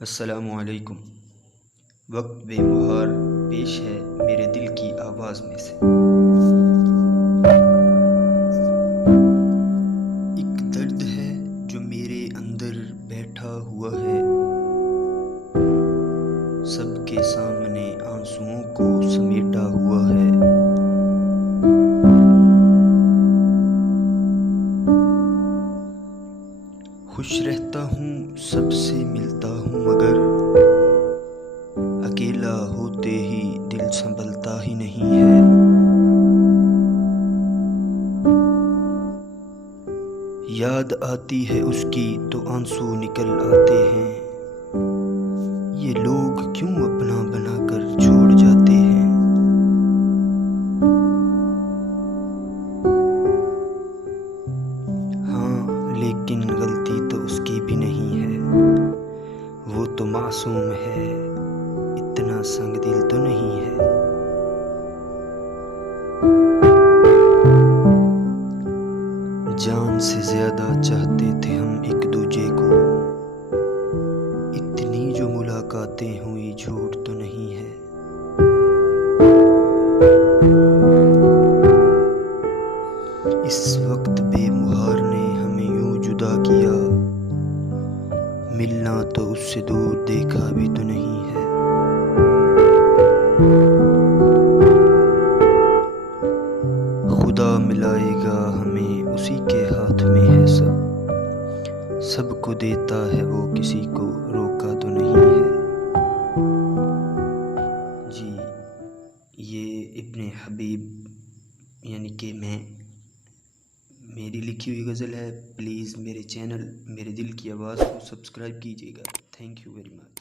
अस्सलामुअलैकुम। वक्त बेमुहार पेश है मेरे दिल की आवाज़ में से। एक दर्द है जो मेरे अंदर बैठा हुआ है, सबके सामने आंसुओं को समेटा हुआ है। खुश रहता हूँ, सबसे मिलता हूँ, मगर अकेला होते ही दिल संभलता ही नहीं है। याद आती है उसकी तो आंसू निकल आते हैं। ये लोग क्यों अपना बनाकर छोड़ जाते हैं। हाँ, लेकिन गलती तो उसकी भी नहीं है, वो तो मासूम है, इतना संग दिल तो नहीं है। जान से ज्यादा चाहते थे हम एक दूजे को, इतनी जो मुलाकातें हुई झूठ तो नहीं है। इस वक्त बेमुहार ने हमें यूं जुदा किया, मिलना तो उससे दूर देखा भी तो नहीं है। खुदा मिलाएगा हमें उसी के हाथ में है सब, सबको देता है वो, किसी को रोका तो नहीं है। जी, ये इब्ने हबीब यानी कि मेरी लिखी हुई गज़ल है। प्लीज़ मेरे चैनल मेरे दिल की आवाज़ को सब्सक्राइब कीजिएगा। Thank you very much.